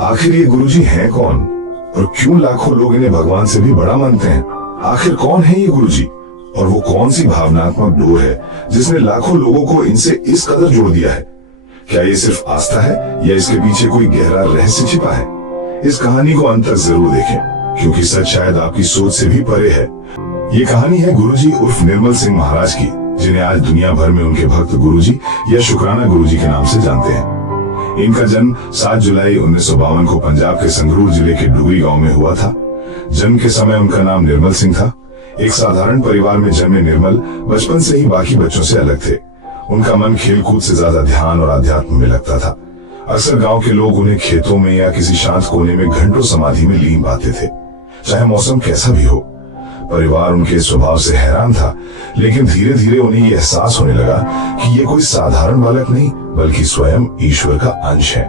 आखिर ये गुरुजी हैं कौन और क्यों लाखों लोग इन्हें भगवान से भी बड़ा मानते हैं? आखिर कौन है ये गुरुजी और वो कौन सी भावनात्मक डोर है जिसने लाखों लोगों को इनसे इस कदर जोड़ दिया है? क्या ये सिर्फ आस्था है या इसके पीछे कोई गहरा रहस्य छिपा है? इस कहानी को अंत तक जरूर देखें, क्योंकि सच शायद आपकी सोच से भी परे है। ये कहानी है गुरुजी उर्फ निर्मल सिंह महाराज की, जिन्हें आज दुनिया भर में उनके भक्त गुरुजी या शुक्राना गुरुजी के नाम से जानते हैं। इनका जन्म 7 जुलाई 1952 को पंजाब के संगरूर जिले के डुगरी गांव में हुआ था। जन्म के समय उनका नाम निर्मल सिंह था। एक साधारण परिवार में जन्मे निर्मल बचपन से ही बाकी बच्चों से अलग थे। उनका मन खेलकूद से ज्यादा ध्यान और अध्यात्म में लगता था। अक्सर गांव के लोग उन्हें खेतों में या किसी शांत कोने में घंटों समाधि में लीन पाते थे, चाहे मौसम कैसा भी हो। परिवार उनके स्वभाव से हैरान था, लेकिन धीरे धीरे उन्हें यह एहसास होने लगा कि ये कोई साधारण बालक नहीं बल्कि स्वयं ईश्वर का अंश है।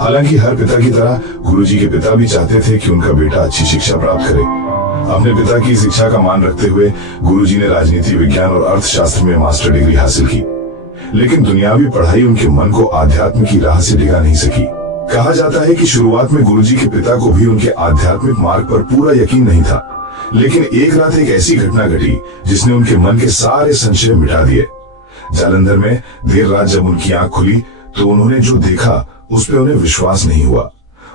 हालांकि हर पिता की तरह गुरुजी के पिता भी चाहते थे कि उनका बेटा अच्छी शिक्षा प्राप्त करे। अपने पिता की शिक्षा का मान रखते हुए गुरुजी ने राजनीति विज्ञान और अर्थशास्त्र में मास्टर डिग्री हासिल की, लेकिन दुनियावी पढ़ाई उनके मन को आध्यात्म की राह से डिगा नहीं सकी। कहा जाता है कि शुरुआत में गुरुजी के पिता को भी उनके आध्यात्मिक मार्ग पर पूरा यकीन नहीं था, लेकिन एक रात एक ऐसी घटना घटी जिसने उनके मन के सारे संशय मिटा दिए। जालंधर में देर रात जब उनकी आंख खुली तो उन्होंने जो देखा उस पर उन्हें विश्वास नहीं हुआ।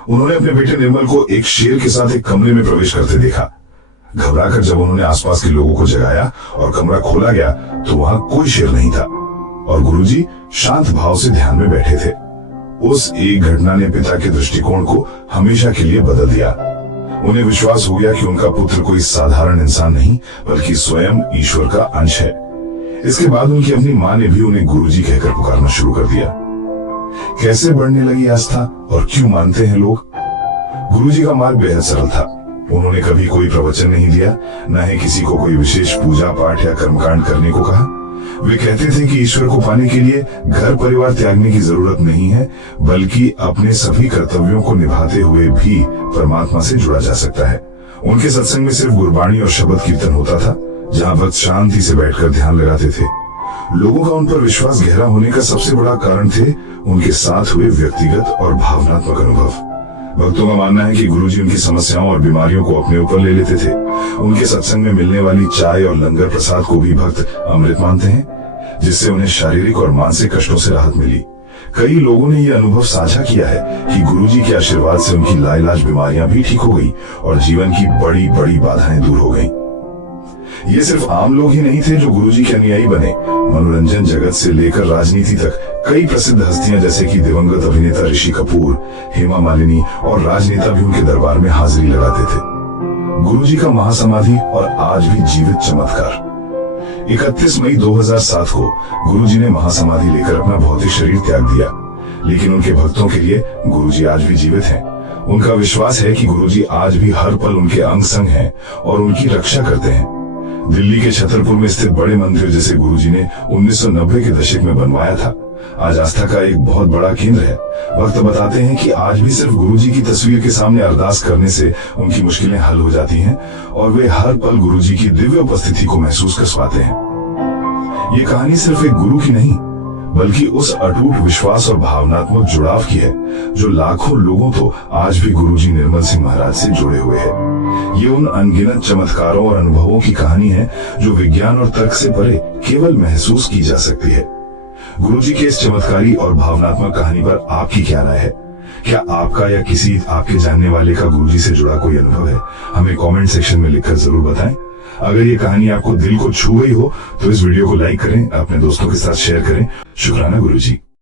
उन्होंने अपने बेटे निर्मल को एक शेर के साथ एक कमरे में प्रवेश करते देखा। घबराकर जब उन्होंने आसपास के लोगों को जगाया और कमरा खोला गया तो वहां कोई शेर नहीं था और गुरुजी शांत भाव से ध्यान में बैठे थे। उस एक घटना ने पिता के दृष्टिकोण को हमेशा के लिए बदल दिया। उन्हें विश्वास हो गया कि उनका पुत्र कोई साधारण इंसान नहीं बल्कि स्वयं ईश्वर का अंश है। इसके बाद उनकी अपनी मां ने भी उन्हें गुरुजी कहकर पुकारना शुरू कर दिया। कैसे बढ़ने लगी आस्था और क्यों मानते हैं लोग? गुरुजी का मार्ग बेहद सरल था। उन्होंने कभी कोई प्रवचन नहीं दिया, न ही किसी को कोई विशेष पूजा पाठ या कर्मकांड करने को कहा। वे कहते थे कि ईश्वर को पाने के लिए घर परिवार त्यागने की जरूरत नहीं है, बल्कि अपने सभी कर्तव्यों को निभाते हुए भी परमात्मा से जुड़ा जा सकता है। उनके सत्संग में सिर्फ गुरबाणी और शब्द कीर्तन होता था, जहाँ भक्त शांति से बैठकर ध्यान लगाते थे। लोगों का उन पर विश्वास गहरा होने का सबसे बड़ा कारण थे उनके साथ हुए व्यक्तिगत और भावनात्मक अनुभव। भक्तों का मानना है कि गुरुजी उनकी समस्याओं और बीमारियों को अपने ऊपर ले लेते थे। उनके सत्संग में मिलने वाली चाय और लंगर प्रसाद को भी भक्त अमृत मानते हैं, जिससे उन्हें शारीरिक और मानसिक कष्टों से राहत मिली। कई लोगों ने यह अनुभव साझा किया है कि गुरुजी के आशीर्वाद से उनकी लाइलाज बीमारियां भी ठीक हो गई और जीवन की बड़ी बड़ी बाधाएं दूर हो गईं। ये सिर्फ आम लोग ही नहीं थे जो गुरुजी के अनुयायी बने। मनोरंजन जगत से लेकर राजनीति तक कई प्रसिद्ध हस्तियां जैसे कि दिवंगत अभिनेता ऋषि कपूर, हेमा मालिनी और राजनेता भी उनके दरबार में हाजिरी लगाते थे। गुरुजी का महासमाधि और आज भी जीवित चमत्कार। 31 मई 2007 को गुरुजी ने महासमाधि लेकर अपना भौतिक शरीर त्याग दिया, लेकिन उनके भक्तों के लिए गुरुजी आज भी जीवित हैं। उनका विश्वास है कि गुरुजी आज भी हर पल उनके अंग संग हैं और उनकी रक्षा करते हैं। दिल्ली के छतरपुर में स्थित बड़े मंदिर जिसे गुरुजी ने 1990 के दशक में बनवाया था, आज आस्था का एक बहुत बड़ा केंद्र है। भक्त बताते हैं कि आज भी सिर्फ गुरुजी की तस्वीर के सामने अरदास करने से उनकी मुश्किलें हल हो जाती हैं और वे हर पल गुरुजी की दिव्य उपस्थिति को महसूस कर पाते हैं। ये कहानी सिर्फ एक गुरु की नहीं, बल्कि उस अटूट विश्वास और भावनात्मक जुड़ाव की है जो लाखों लोगों तो आज भी गुरुजी निर्मल सिंह महाराज से जुड़े हुए हैं। ये उन अनगिनत चमत्कारों और अनुभवों की कहानी है जो विज्ञान और तर्क से परे केवल महसूस की जा सकती है। गुरुजी के इस चमत्कारी और भावनात्मक कहानी पर आपकी क्या राय है? क्या आपका या किसी आपके जानने वाले का गुरुजी से जुड़ा कोई अनुभव है? हमें कमेंट सेक्शन में लिखकर जरूर बताएं। अगर ये कहानी आपको दिल को छू गई हो तो इस वीडियो को लाइक करें, अपने दोस्तों के साथ शेयर करें। शुक्राना गुरुजी।